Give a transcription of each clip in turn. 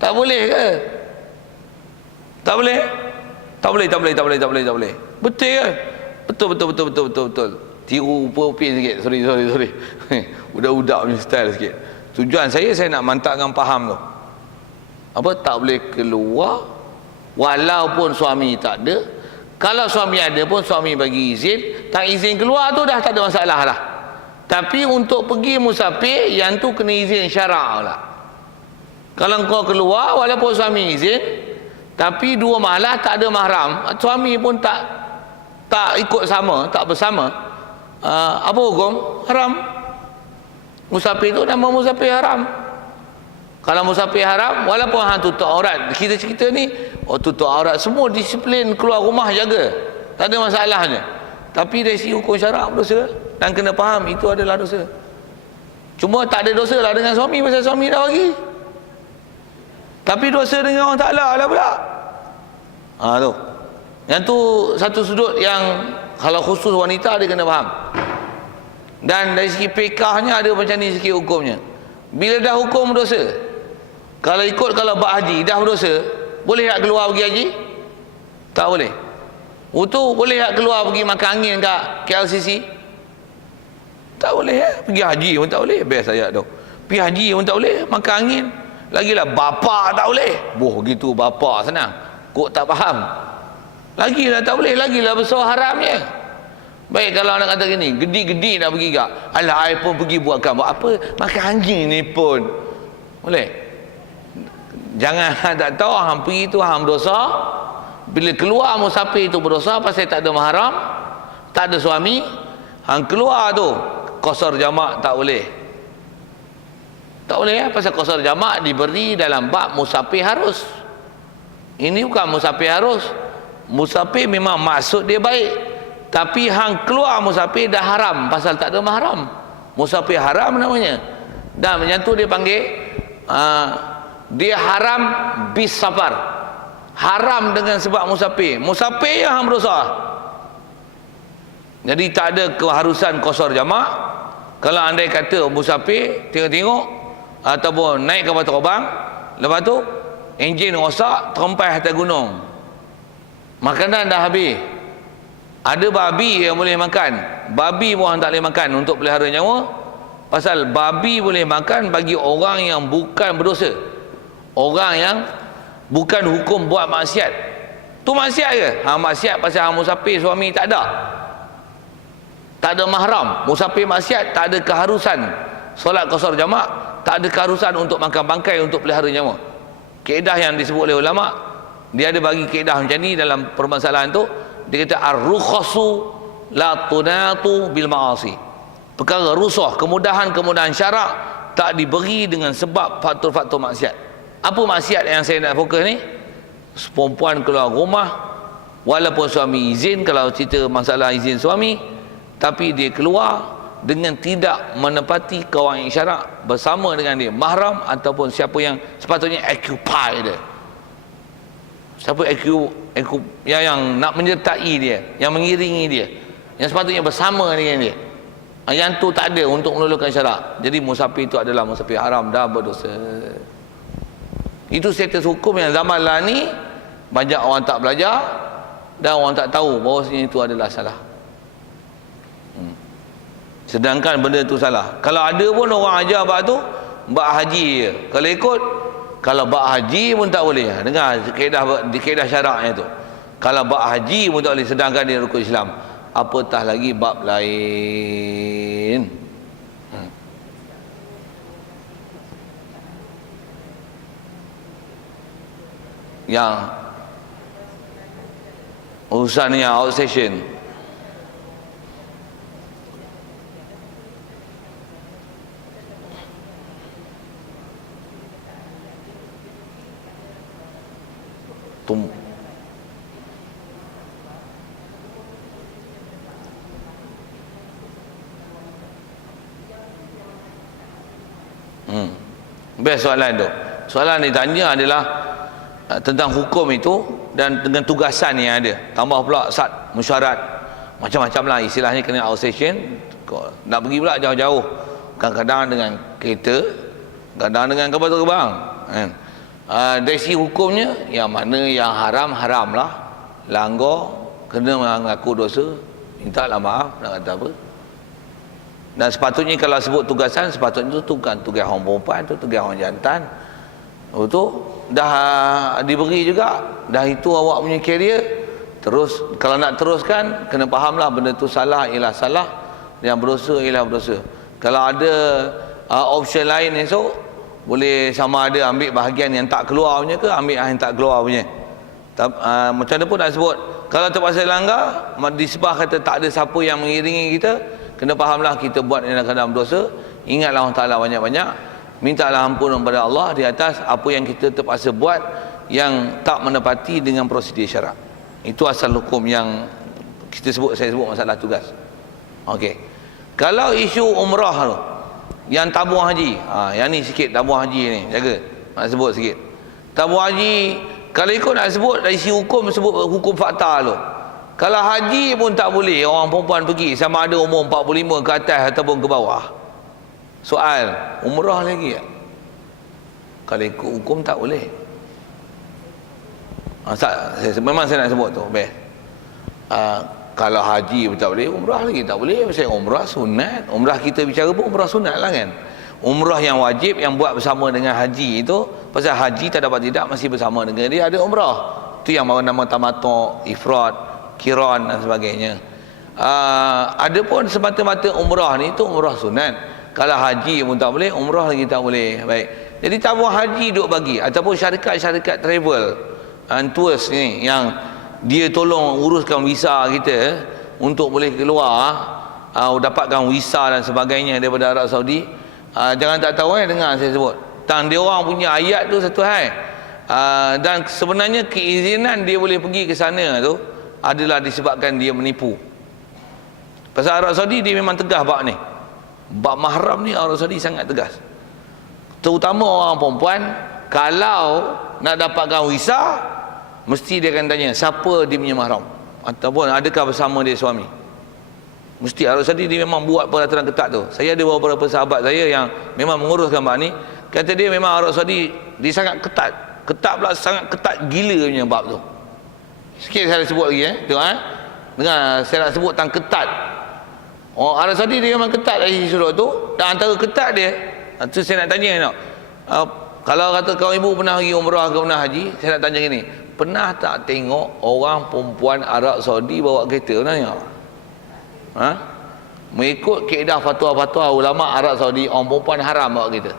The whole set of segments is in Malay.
Tak boleh ke? Tak boleh? Tak boleh, tak boleh, tak boleh, tak boleh, tak boleh. Betul ke? Betul. Tiru upin sikit. Sorry. Budak-budak punya style sikit. Tujuan saya nak mantapkan faham tu. Apa? Tak boleh keluar walaupun suami tak ada. Kalau suami ada pun suami bagi izin, tak izin keluar tu dah tak ada masalah lah. Tapi untuk pergi musafir, yang tu kena izin syarak lah. Kalau kau keluar walaupun suami izin, tapi dua malah tak ada mahram, suami pun tak ikut sama, tak bersama, apa hukum? Haram. Musafir tu nama musafir haram. Kalau musafir haram, walaupun hang tutup aurat, kita ni tutup aurat, semua disiplin, keluar rumah jaga, tak ada masalahnya. Tapi dari segi hukum syarak berdosa, dan kena faham itu adalah dosa. Cuma tak ada dosa lah dengan suami pasal suami dah bagi. Tapi dosa dengan orang Ta'ala lah pula. Tu. Yang tu satu sudut yang kalau khusus wanita dia kena faham. Dan dari segi fiqahnya ada macam ni segi hukumnya. Bila dah hukum dosa, kalau ikut kalau bak haji dah berdosa, boleh tak keluar pergi haji? Tak boleh. Itu boleh tak keluar pergi makan angin kat KLCC? Tak boleh Pergi haji pun tak boleh. Best ayat tu. Pergi haji pun tak boleh, makan angin. Lagilah bapa tak boleh. Gitu bapa senang. Kok tak faham. Lagilah tak boleh, lagilah besar haramnya. Baik kalau nak kata gini, gedi-gedi nak pergi gak. Alah ai pun pergi buat apa? Makan anjing ni pun. Boleh. Jangan tak tahu hang pergi tu hang berdosa. Bila keluar musafir itu berdosa pasal tak ada mahram, tak ada suami. Hang keluar tu qasar jamak tak boleh. Tak boleh pasal qasar jamak diberi dalam bab musafir harus. Ini bukan musafir harus. Musafir memang maksud dia baik. Tapi hang keluar musafir dah haram pasal tak ada mahram. Musafir haram namanya. Dan yang tu dia panggil dia haram bis safar. Haram dengan sebab musafir. Musafir yang hang berdosa. Jadi tak ada keharusan qasar jamak. Kalau andai kata musafir tengok-tengok ataupun naik kapal terbang, lepas tu enjin rosak, terempas atas gunung, makanan dah habis. Ada babi yang boleh makan, babi pun tak boleh makan untuk pelihara nyawa. Pasal babi boleh makan bagi orang yang bukan berdosa, orang yang bukan hukum buat maksiat. Tu maksiat ke? Maksiat pasal musafir suami tak ada mahram. Musafir maksiat, tak ada keharusan solat qasar jamak, tak ada keharusan untuk makan bangkai untuk pelihara nyawa. Kaedah yang disebut oleh ulama, dia ada bagi kaedah macam ni dalam permasalahan tu. Dia kata ar-rukhasu la tunatu bil ma'asi. Perkara rukhsah, kemudahan syarak tak diberi dengan sebab faktor-faktor maksiat. Apa maksiat yang saya nak fokus ni? Perempuan keluar rumah walaupun suami izin, kalau cerita masalah izin suami, tapi dia keluar dengan tidak menepati kawaid syarak bersama dengan dia mahram ataupun siapa yang sepatutnya occupy dia. Siapa yang nak menyertai dia, yang mengiringi dia, yang sepatutnya bersama dengan dia. Yang tu tak ada untuk meluluhkan syarak. Jadi musafir itu adalah musafir haram, dah berdosa. Itu status hukum yang zaman lah ni banyak orang tak belajar dan orang tak tahu bahawa itu adalah salah. Sedangkan benda tu salah. Kalau ada pun orang ajar bab tu, bab haji je. Kalau ikut, kalau bab haji pun tak boleh. Dengar kaedah syaraknya tu. Kalau bab haji pun tak boleh, sedangkan dia rukun Islam. Apatah lagi bab lain. Yang urusan yang outstation. Best soalan tu. Soalan ditanya adalah tentang hukum itu dan dengan tugasan yang ada. Tambah pula sad, mesyuarat, macam-macam lah istilahnya, kena outstation. Nak pergi pula jauh-jauh, kadang-kadang dengan kereta, kadang dengan kapal terbang, kan? Dari segi hukumnya, yang mana yang haram, haram lah. Langgar, kena mengaku dosa, minta lah maaf, nak kata apa. Dan sepatutnya kalau sebut tugasan, sepatutnya itu bukan tugas orang perempuan, itu tugas orang jantan. Itu dah diberi juga, dah itu awak punya career. Terus kalau nak teruskan, kena fahamlah benda tu salah ialah salah, yang berdosa ialah berdosa. Kalau ada option lain esok, boleh sama ada ambil bahagian yang tak keluar punya ke ambil yang tak keluar punya. Macam mana pun nak sebut, kalau terpaksa langgar, disebab kata tak ada siapa yang mengiringi kita, kena fahamlah kita buat dalam keadaan berdosa. Ingatlah Allah Ta'ala banyak-banyak, mintalah ampun kepada Allah di atas apa yang kita terpaksa buat yang tak menepati dengan prosedur syarak. Itu asal hukum yang saya sebut masalah tugas. Okey. Kalau isu umrah tu, yang tabung haji, yang ni sikit tabung haji ni, jaga nak sebut sikit. Tabung haji, kalau ikut nak sebut dari sisi hukum, sebut hukum fakta tu. Kalau haji pun tak boleh orang perempuan pergi sama ada umur 45 ke atas ataupun ke bawah. Soal, umrah lagi tak? Kalau ikut hukum tak boleh. Memang saya nak sebut tu best. Kalau haji pun tak boleh, umrah lagi tak boleh. Saya umrah sunat. Umrah kita bicara pun umrah sunat lah kan. Umrah yang wajib yang buat bersama dengan haji itu, pasal haji tak dapat tidak masih bersama dengan dia ada umrah. Itu yang nama tamattu', ifrad, qiran dan sebagainya. Ada pun semata-mata umrah ni itu umrah sunat. Kalau haji pun tak boleh, umrah lagi tak boleh. Baik. Jadi tabung haji duk bagi ataupun syarikat-syarikat travel and tours ni yang dia tolong uruskan visa kita untuk boleh keluar, dapatkan visa dan sebagainya daripada Arab Saudi. Jangan tak tahu dengar saya sebut. Tang dia orang punya ayat tu satu hal. Dan sebenarnya keizinan dia boleh pergi ke sana tu adalah disebabkan dia menipu. Pasal Arab Saudi dia memang tegas bab ni. Bab mahram ni Arab Saudi sangat tegas. Terutama orang perempuan, kalau nak dapatkan visa, mesti dia akan tanya siapa dia punya mahram ataupun adakah bersama dia suami. Mesti Arab Saudi dia memang buat peraturan ketat tu. Saya ada beberapa sahabat saya yang memang menguruskan bab ni, kata dia memang Arab Saudi dia sangat ketat. Ketat pula, sangat ketat gila punya bab tu. Sikit saya sebut lagi tengok dengar saya nak sebut tentang ketat. Arab Saudi dia memang ketat dari sudut tu. Dan antara ketat dia, tu saya nak tanya kalau kata kau ibu pernah pergi umrah ke pernah haji, saya nak tanya gini, pernah tak tengok orang perempuan Arab Saudi bawa kereta? Pernah tengok? Mengikut kaedah fatwa-fatwa ulama Arab Saudi, orang perempuan haram bawa kereta.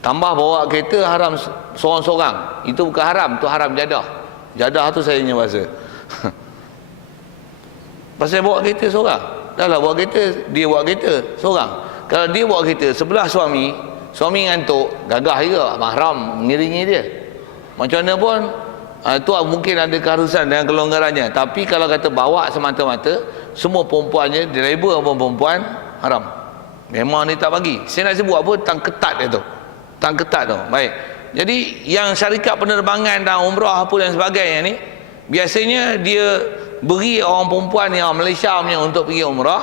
Tambah bawa kereta haram seorang-seorang. Itu bukan haram, itu haram jadah. Jadah tu saya punya bahasa. Pasal bawa kereta seorang. Dah lah bawa kereta, dia bawa kereta seorang. Kalau dia bawa kereta sebelah suami ngantuk, gagah juga mahram mengiringi dia. Macam mana pun tu mungkin ada keharusan dan kelonggarannya. Tapi kalau kata bawa semata-mata, semua perempuannya, driver pun perempuan, haram. Memang ni tak bagi. Saya nak sebut apa tentang ketat dia tu. Tentang ketat tu. Baik. Jadi yang syarikat penerbangan dan umrah apa dan sebagainya ni, biasanya dia beri orang perempuan yang Malaysia punya untuk pergi umrah,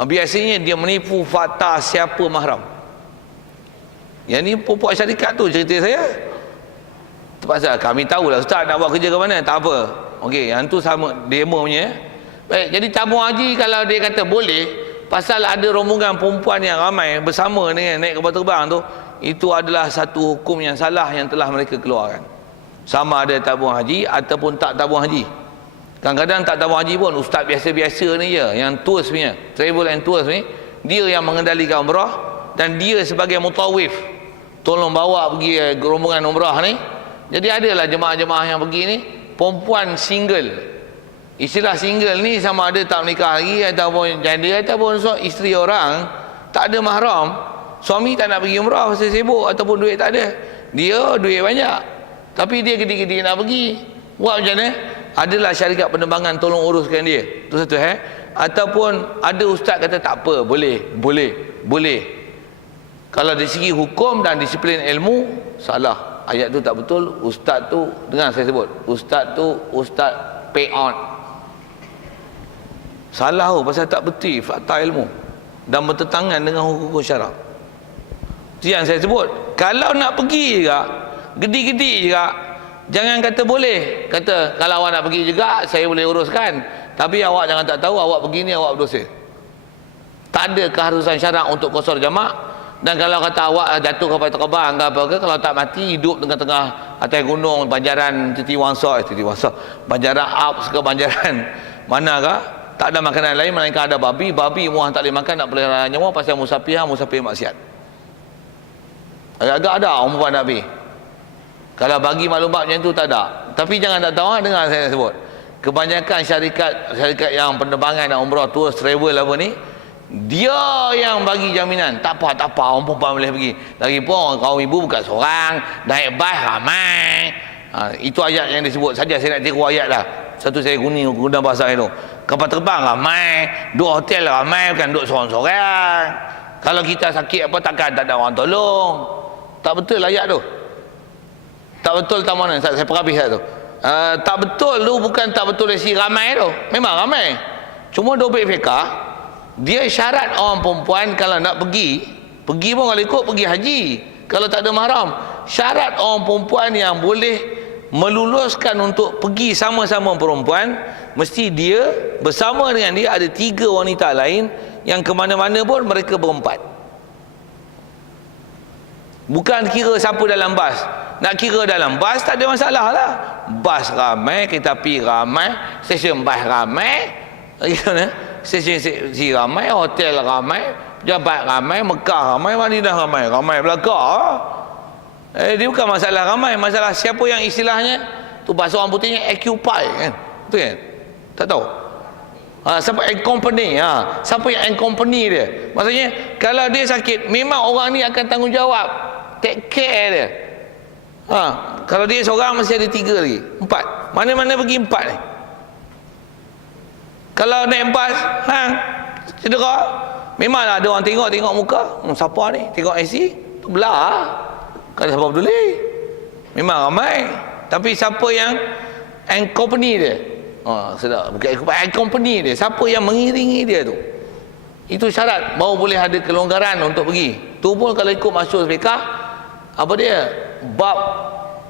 biasanya dia menipu fakta siapa mahram. Yang ni perempuan syarikat tu cerita saya. Terpaksa kami tahulah ustaz nak buat kerja ke mana, tak apa. Okey, yang tu sama demo punya. Baik, jadi tabung haji kalau dia kata boleh, pasal ada rombongan perempuan yang ramai bersama dengan naik kapal terbang tu, itu adalah satu hukum yang salah yang telah mereka keluarkan. Sama ada tabung haji ataupun tak tabung haji. Kadang-kadang tak tabung haji pun ustaz biasa-biasa ni je, yang tours punya, travel and tours ni, dia yang mengendalikan umrah dan dia sebagai mutawif tolong bawa pergi rombongan umrah ni. Jadi adalah jemaah-jemaah yang pergi ni perempuan single. Istilah single ni sama ada tak menikah lagi ataupun janda ataupun isteri orang, tak ada mahram. Suami tak nak pergi umrah pasal sibuk ataupun duit tak ada. Dia duit banyak, tapi dia gede-gede nak pergi. Buat macam mana? Adalah syarikat penerbangan tolong uruskan dia. Itu satu Ataupun ada ustaz kata tak apa, boleh. Kalau dari segi hukum dan disiplin ilmu, salah. Ayat tu tak betul. Ustaz tu, dengar saya sebut, ustaz tu ustaz pay on. Salah tu pasal tak betul fakta ilmu dan bertentangan dengan hukum syarak. Itu yang saya sebut. Kalau nak pergi juga, Gedi-gedi juga. Jangan kata boleh. Kata kalau awak nak pergi juga, saya boleh uruskan. Tapi awak jangan tak tahu awak begini awak berdosa. Tak ada keharusan syarak untuk qasar jamak. Dan kalau kata awak jatuh kapal terbang ke apa ke, kalau tak mati hidup tengah-tengah atas gunung banjaran Titiwangsa, banjaran Alps ke banjaran manakah, tak ada makanan lain melainkan ada babi muah tak boleh makan, nak pelihara nyawa pasal musafir maksiat. Agak-agak ada umpan Nabi. Kalau bagi maklumat macam tu tak ada. Tapi jangan tak tahu, dengar saya sebut. Kebanyakan syarikat yang penerbangan dan umrah, tour travel apa ni, dia yang bagi jaminan. Tak apa, orang perempuan boleh pergi. Lagipun kaum ibu bukan seorang, naik bas ramai. Itu ayat yang disebut saja. Saya nak tiru ayat dah. Satu saya guna bahasa itu. Kapal terbang ramai, duduk hotel ramai, bukan duduk seorang-seorang. Kalau kita sakit apa, takkan tak ada orang tolong. Tak betul ayat tu. Tak betul tak mana, saya perhabis tu. Tak betul tu bukan tak betul dari si ramai tu. Memang ramai. Cuma dobek fiqah, dia syarat orang perempuan kalau nak pergi pun kalau ikut pergi haji. Kalau tak ada mahram, syarat orang perempuan yang boleh meluluskan untuk pergi sama-sama perempuan, mesti dia bersama dengan dia ada 3 wanita lain yang ke mana-mana pun mereka berempat. Bukan kira siapa dalam bas. Nak kira dalam bas tak ada masalah lah. Bas ramai, kereta api ramai, stesen bas ramai, stesen ramai, hotel ramai, pejabat ramai, Mekah ramai, Madinah ramai, ramai belakang. Dia bukan masalah ramai, masalah siapa yang istilahnya tu bahasa orang putihnya occupy kan. Betul kan? Tak tahu. Siapa accompany, siapa yang accompany dia. Maksudnya kalau dia sakit, memang orang ni akan tanggungjawab, take care dia. Kalau dia seorang masih ada 3 lagi, 4. Mana-mana pergi 4 ni. Kalau naik bas, cedera, memanglah ada orang tengok muka, siapa ni? Tengok IC, tu belah. Kalau siapa peduli, memang ramai. Tapi siapa yang accompany dia? Sedap. Bukan accompany dia, siapa yang mengiringi dia tu. Itu syarat baru boleh ada kelonggaran untuk pergi. Tu pun kalau ikut masyhur fiqah, apa dia? Bab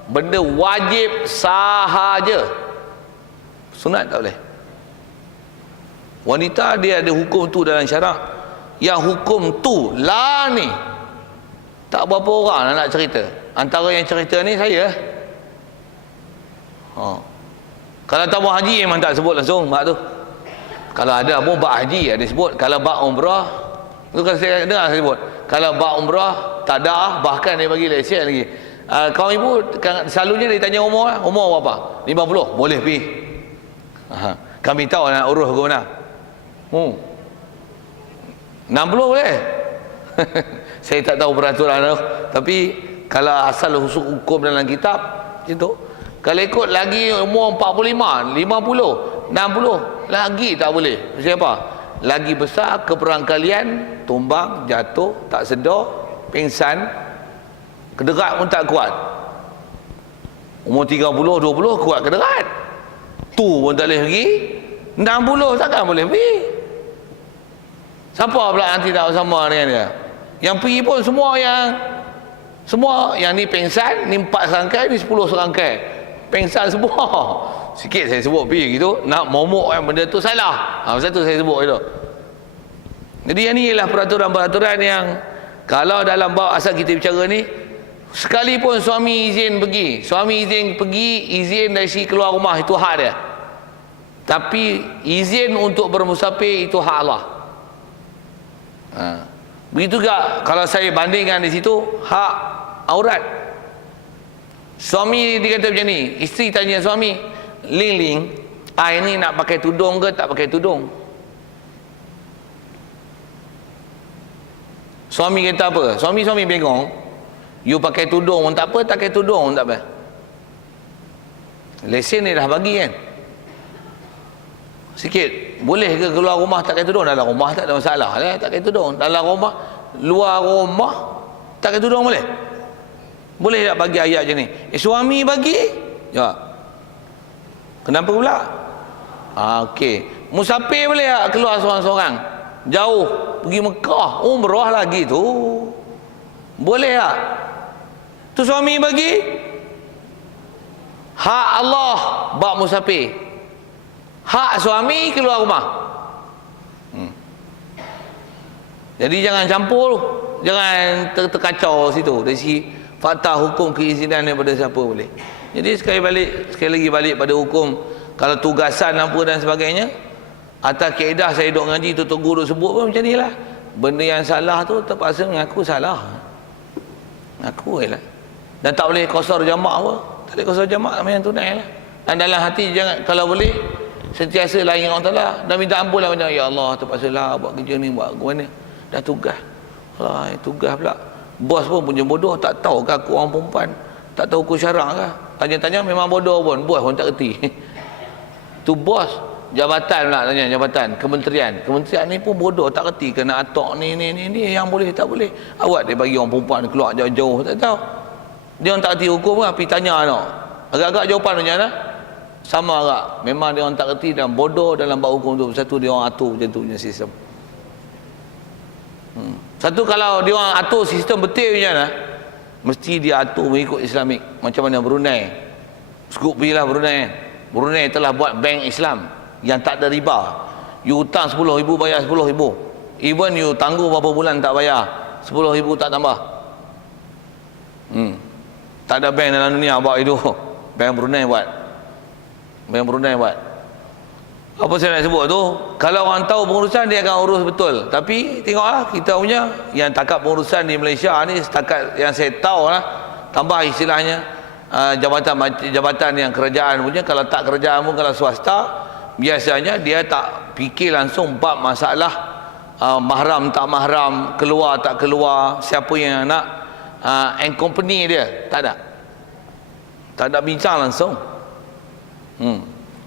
benda wajib sahaja. Sunat tak boleh. Wanita dia ada hukum tu dalam syarak. Yang hukum tu lah ni, tak berapa orang nak cerita. Antara yang cerita ni saya. Kalau tamu haji memang tak sebut langsung bab tu. Kalau ada pun bab haji ada sebut. Kalau bab umrah tu kan saya dengar saya sebut. Kalau bab umrah tak ada, bahkan dia bagi lesen lagi. Kawan ibu selalunya dia tanya umur berapa? 50. Boleh pergi. Kami tahu nak urus ke mana. 60 boleh. Saya tak tahu peraturan tu, tapi kalau asal hukum dalam kitab macam tu. Kalau ikut lagi umur 45, 50, 60 lagi tak boleh. Siapa? Lagi besar keperangkalian, tumbang, jatuh, tak sedar, pingsan, kederat pun tak kuat. Umur 30, 20 kuat kederat. Tu pun tak boleh pergi. 60 takkan boleh pergi. Siapa pula nanti tak bersama dengan dia? Yang pergi pun semua yang ni pingsan, ni 4 serangkai, ni 10 serangkai. Pingsan semua. Sikit saya sebut pergi gitu, nak momok kan benda tu salah. Pasal tu saya sebut itu. Jadi yang ni ialah peraturan-peraturan yang kalau dalam bab asal kita bicara ni, sekalipun suami izin pergi, izin dari si keluar rumah, itu hak dia. Tapi izin untuk bermusafir itu hak Allah. Begitu juga kalau saya bandingkan di situ hak aurat. Suami dikata macam ni, isteri tanya suami, Ling, ni nak pakai tudung ke tak pakai tudung? Suami kata apa? Suami bengong. You pakai tudung pun tak apa, tak pakai tudung pun tak apa. Lesen ni dah bagi kan. Sikit, boleh ke keluar rumah tak pakai tudung? Dalam rumah tak ada masalah lah, tak pakai tudung. Dalam rumah, luar rumah tak pakai tudung boleh? Boleh tak bagi ayat macam ni? Suami bagi? Ya. Kenapa pula? Okey. Musafir boleh tak keluar seorang-seorang? Jauh, pergi Mekah, umrah lagi tu. Boleh tak? Tu suami bagi? Hak Allah bab musafir. Hak suami keluar rumah. Jadi jangan campur, jangan terkacau situ dari segi fakta hukum keizinan daripada siapa boleh. Jadi sekali lagi balik pada hukum, kalau tugasan apa dan sebagainya, atas kaedah saya duk ngaji tutup guru sebut pun macam ni lah. Benda yang salah tu terpaksa mengaku salah. Ngaku je lah. Dan tak boleh qasar jamak apa. Tak boleh qasar jamak macam tunai lah. Dan dalam hati jangan, kalau boleh sentiasa lain orang Ta'ala dan minta ampun lah macam, ya Allah terpaksa lah buat kerja ni, buat ke mana. Dah tugas. Allah, tugas pula. Bos pun punya bodoh, tak tahu ke aku orang perempuan, tak tahu hukum syarak ke. Tanya-tanya memang bodoh pun, bos pun tak kerti. Tu bos jabatan pula, tanya jabatan kementerian ni pun bodoh, tak kerti kena atok ni yang boleh tak boleh. Awak dia bagi orang perempuan keluar jauh-jauh, tak tahu. Dia orang tak kerti hukum lah, pergi tanya no. Agak-agak jawapan macam mana? Sama agak. Memang dia orang tak kerti dan bodoh dalam bab hukum tu. Satu dia orang atur macam tu punya sistem. Satu kalau dia orang atur sistem betul macam mana, mesti dia atur mengikut Islamik. Macam mana Brunei. Skup pergilah Brunei. Brunei telah buat bank Islam yang tak ada riba. You hutang 10,000 bayar 10,000. Even you tangguh berapa bulan tak bayar, 10,000 tak tambah. Tak ada bank dalam dunia buat itu. Bank Brunei buat. Bank Brunei buat. Apa saya nak sebut tu, kalau orang tahu pengurusan dia akan urus betul. Tapi tengoklah kita punya yang takap pengurusan di Malaysia ni, setakat yang saya tahu lah, tambah istilahnya jabatan yang kerajaan punya. Kalau tak kerajaan pun, kalau swasta, biasanya dia tak fikir langsung bab masalah mahram tak mahram, keluar tak keluar, siapa yang nak and company dia, tak ada bincang langsung.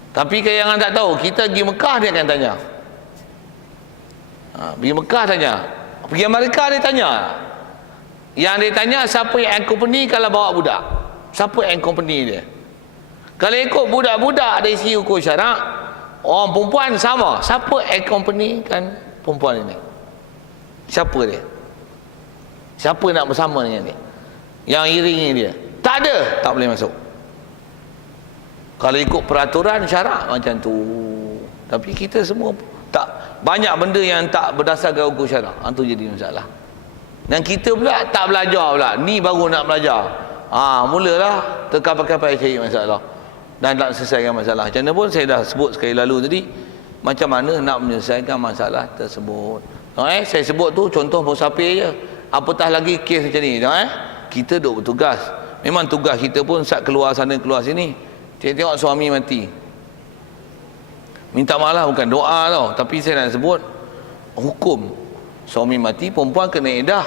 Tapi kalau yang tak tahu, kita pergi Mekah dia akan tanya. Pergi Mekah tanya, pergi Amerika dia tanya. Yang dia tanya siapa yang company kalau bawa budak, siapa yang company dia. Kalau ikut budak-budak dari segi hukum syarak, orang perempuan sama, siapa yang company kan perempuan ini, siapa dia, siapa nak bersama dengan dia, yang iringi dia. Tak ada, tak boleh masuk. Kalau ikut peraturan syarak macam tu. Tapi kita semua tak, banyak benda yang tak berdasarkan hukum syarak. Itu jadi masalah. Dan kita pula tak belajar pula. Ni baru nak belajar. Mulalah terkapai-kapai cari masalah. Dan tak selesaikan masalah. Macam mana pun saya dah sebut sekali lalu tadi, macam mana nak menyelesaikan masalah tersebut. Saya sebut tu contoh musafir je. Apatah lagi kes macam ni. Kita duk bertugas. Memang tugas kita pun saat keluar sana keluar sini. Tengok suami mati, minta maaf bukan doa tau, tapi saya nak sebut hukum. Suami mati, perempuan kena edah.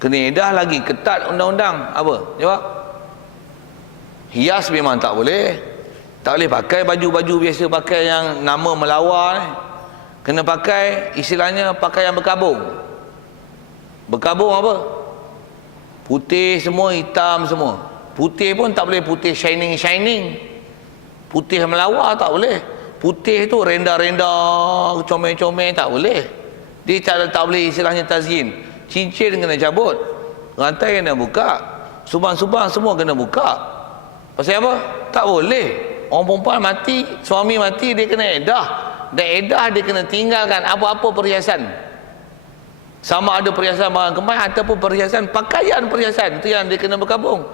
Kena edah lagi ketat undang-undang. Apa? Jawab. Hias memang tak boleh. Tak boleh pakai baju-baju biasa, pakai yang nama melawar ni. Kena pakai istilahnya pakaian berkabung. Berkabung apa? Putih semua, hitam semua. Putih pun tak boleh putih shining. Putih melawar tak boleh. Putih tu renda-renda, comel-comel tak boleh. Dia tak boleh istilahnya tazyin. Cincin kena cabut, rantai kena buka, subang-subang semua kena buka. Pasal apa? Tak boleh. Orang perempuan mati, suami mati, dia kena edah. Dan edah dia kena tinggalkan apa-apa perhiasan. Sama ada perhiasan barang kemas ataupun pakaian perhiasan, itu yang dia kena berkabung.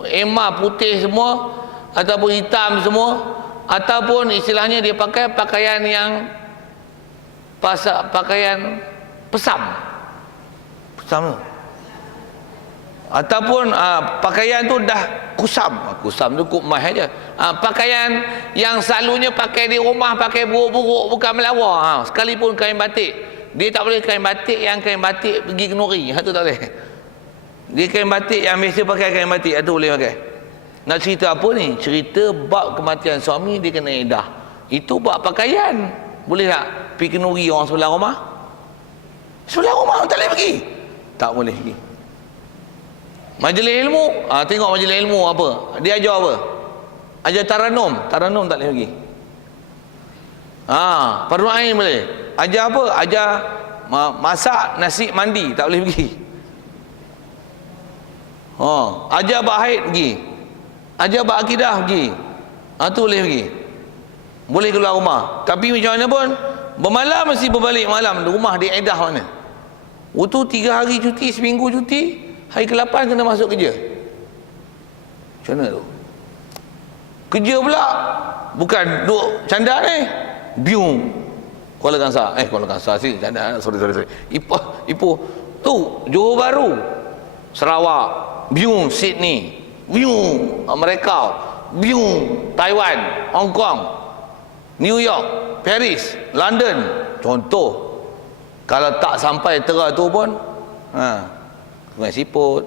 Emah putih semua ataupun hitam semua, ataupun istilahnya dia pakai pakaian yang pakaian pesam tu, ataupun pakaian tu dah kusam tu kumah aja. Pakaian yang selalunya pakai di rumah, pakai buruk-buruk, bukan melawar. Sekalipun kain batik, dia tak boleh kain batik yang kain batik pergi kenuri, itu tak boleh. Dia kain batik yang biasa pakai kain batik, itu boleh pakai. Nak cerita apa ni? Cerita bab kematian suami, dia kena edah. Itu bab pakaian. Boleh tak pergi kenuri orang sebelah rumah? Sebelah rumah tak boleh pergi. Tak boleh pergi. Majlis ilmu, tengok majlis ilmu apa? Dia ajar apa? Ajar taranum tak boleh pergi. Fardu ain boleh. Ajar apa? Ajar masak nasi mandi, tak boleh pergi. Ajar bab haid pergi. Ajar bab akidah pergi. Tu boleh pergi. Boleh keluar rumah. Tapi macam mana pun bermalam mesti berbalik malam. Rumah dia edah mana. Waktu 3 hari cuti, seminggu cuti, hari ke-8 kena masuk kerja. Macam mana tu? Kerja pula bukan duk canda ni. Biung. Kuala Kangsar. Kuala Kangsar sih canda. Sorry. Ipoh. Tu Johor Bahru, Sarawak, Biung, Sydney, Biung, Amerika, Biung, Taiwan, Hong Kong, New York, Paris, London. Contoh. Kalau tak sampai tera tu pun Sungai Siput,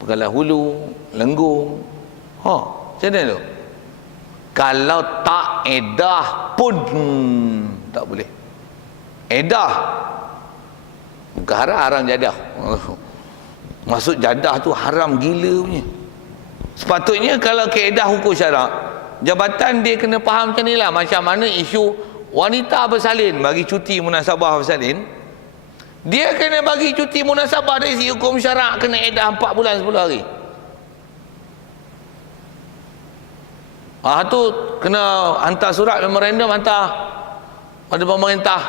Pegalan Hulu, Lenggung. Macam mana tu? Kalau tak edah pun tak boleh. Edah bukan haram jadah. Maksud jadah tu haram gila punya. Sepatutnya kalau kaedah hukum syarak, jabatan dia kena faham macam ni lah. Macam mana isu wanita bersalin bagi cuti munasabah bersalin, dia kena bagi cuti munasabah dari segi hukum syarak, kena edah 4 bulan 10 hari. Tu kena hantar surat memorandum, hantar pada pemerintah.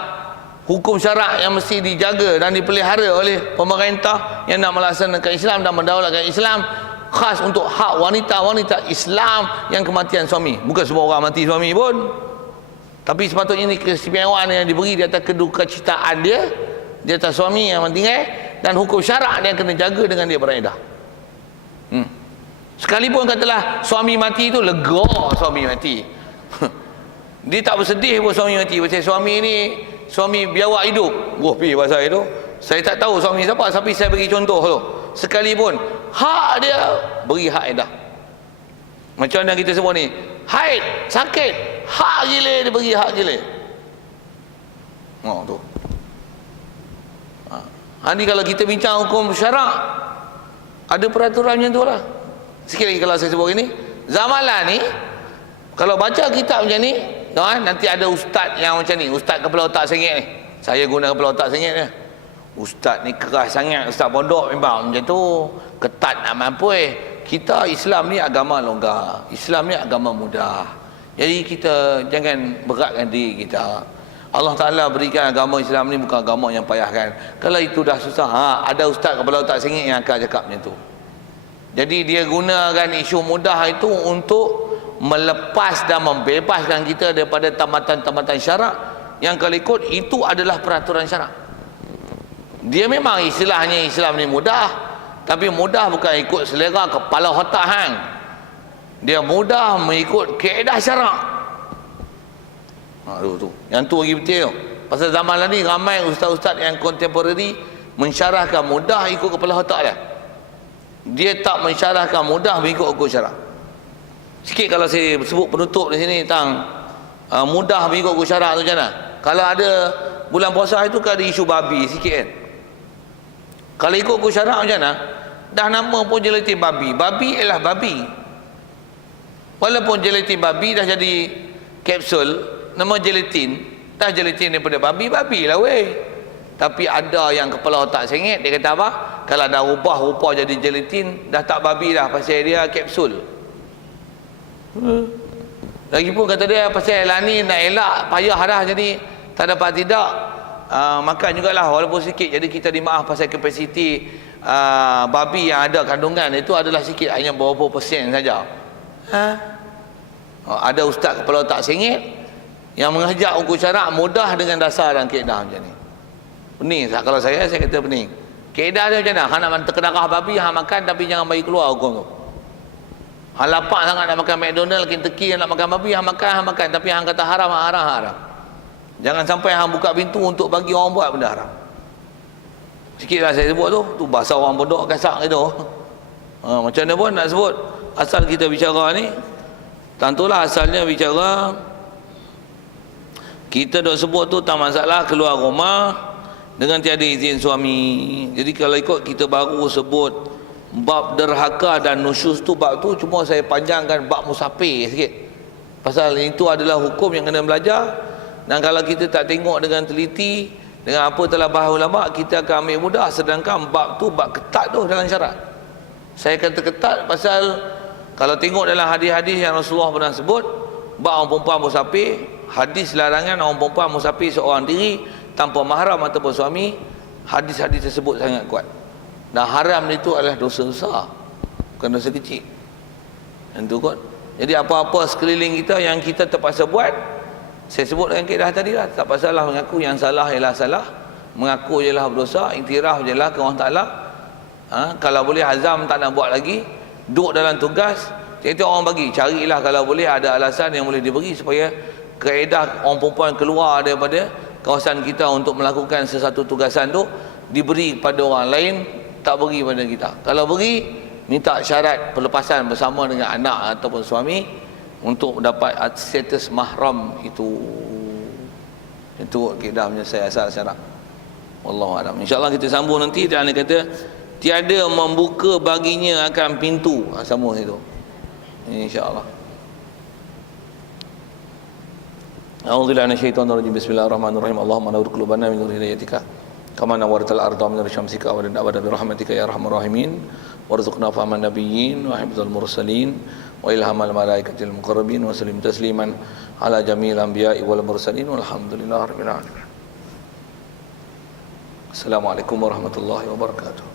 Hukum syarak yang mesti dijaga dan dipelihara oleh pemerintah yang nak melaksanakan Islam dan mendaulatkan Islam, khas untuk hak wanita-wanita Islam yang kematian suami. Bukan semua orang mati suami pun, tapi sepatutnya ini keistimewaan yang diberi di atas kedukacitaan dia, di atas suami yang meninggal, dan hukum syarak dia kena jaga dengan dia beredah. Sekalipun katalah suami mati itu lega, suami mati dia tak bersedih pun suami mati. Pasal suami ni suami biawak hidup. Pergi pasal itu saya tak tahu suami siapa, tapi saya bagi contoh tu. Sekalipun hak dia beri hak edah. Macam yang kita sebut ni, haid, sakit, hak gila dia bagi hak gila. Tu. Ni kalau kita bincang hukum syarak, ada peraturan macam tu lah. Sikit lagi kalau saya sebut ini, Zamalah ni kalau baca kitab macam ni, nanti ada ustaz yang macam ni, ustaz kepala otak sengit ni. Saya guna kepala otak sengit ni. Ustaz ni keras sangat, ustaz pondok memang macam tu, ketat nak mampu. Kita Islam ni agama longgar, Islam ni agama mudah. Jadi kita jangan beratkan diri kita. Allah Ta'ala berikan agama Islam ni bukan agama yang payahkan. Kalau itu dah susah, ada ustaz kepala otak sengit yang akan cakap macam tu. Jadi dia gunakan isu mudah itu untuk melepas dan membebaskan kita daripada tamatan-tamatan syarak yang kalau ikut itu adalah peraturan syarak. Dia memang istilahnya Islam ni mudah, tapi mudah bukan ikut selera kepala otak hang. Dia mudah mengikut kaedah syarak. Tu. Yang tu lagi betul. Pasal zaman ni ramai ustaz-ustaz yang kontemporari mensyarahkan mudah ikut kepala otak dia. Dia tak mensyarahkan mudah mengikut hukum syarak. Sikit kalau saya sebut penutup di sini tentang mudah mengikut hukum syarak tu macam mana. Kalau ada bulan puasa itu kan ada isu babi sikit kan. Kalau ikut hukum syarak macam mana? Dah nama pun gelatin babi. Babi ialah babi. Walaupun gelatin babi dah jadi kapsul, nama gelatin, dah gelatin daripada babi, babi lah weh. Tapi ada yang kepala otak sengit, dia kata apa? Kalau dah ubah rupa jadi gelatin, dah tak babi dah, pasal dia kapsul. Lagipun kata dia pasal lah ni nak elak, payah dah, jadi tak dapat tidak makan jugalah walaupun sikit. Jadi kita dimaaf pasal kapasiti babi yang ada kandungan itu adalah sikit, hanya berapa persen saja. Ada ustaz kepala otak sengit yang mengajar hukum syarak mudah dengan dasar dan kaedah macam ni. Pening kalau saya kata pening. Kaedah dia macam mana? Hang nak terkedarah babi, hang makan tapi jangan bagi keluar hukum tu. Hang lapar sangat nak makan McDonald, Kentucky, nak makan babi, hang makan tapi hang kata haram. Jangan sampai hang buka pintu untuk bagi orang buat benda haram. Sikitlah saya sebut tu bahasa orang pondok kasak gitu. Macam mana pun nak sebut, asal kita bicara ni, tentulah asalnya bicara kita dok sebut tu tak masalah keluar rumah dengan tiada izin suami. Jadi kalau ikut kita baru sebut bab derhaka dan nusyuz tu, bab tu cuma saya panjangkan bab musafir sikit. Pasal itu adalah hukum yang kena belajar, dan kalau kita tak tengok dengan teliti dengan apa telah bahas ulama, kita akan ambil mudah. Sedangkan bab tu bab ketat tu dalam syarat. Saya kata ketat pasal Kalau tengok dalam hadis-hadis yang Rasulullah pernah sebut, bab orang perempuan musafir, hadis larangan orang perempuan musafir seorang diri tanpa mahram ataupun suami, hadis-hadis tersebut sangat kuat. Dan haram itu adalah dosa besar, bukan dosa kecil. Itu kot. Jadi apa-apa sekeliling kita yang kita terpaksa buat, saya sebut dengan kaedah tadi lah, tak pasalah mengaku yang salah ialah salah, mengaku ialah berdosa, iktiraf ialah ke Allah Ta'ala. Kalau boleh azam tak nak buat lagi, duduk dalam tugas, tiap-tiap orang bagi, carilah kalau boleh ada alasan yang boleh diberi supaya kaedah orang perempuan keluar daripada kawasan kita untuk melakukan sesuatu tugasan tu diberi kepada orang lain, tak beri pada kita. Kalau beri, minta syarat perlepasan bersama dengan anak ataupun suami untuk dapat status mahram itu. Itu kaedah menyelesaikan asal syarat. Wallahu a'lam. Insya-Allah kita sambung nanti, dan dia kata tiada membuka baginya akan pintu. Sama itu. Insya-Allah. A'udzubillahi minasyaitonir rajim. Bismillahirrahmanirrahim. Allahumma nawwir qulubana min nuri hidayatika kama nawwartal arda min nuri syamsika wa abada bi rahmatika ya arhamar rahimin. Warzuqna fahman nabiyyin wa hifdzal mursalin wa ilhamal malaikatil muqarrabin wa sallim tasliman ala jamil anbiya'i wal mursalin walhamdulillahi rabbil alamin. Assalamualaikum warahmatullahi wabarakatuh.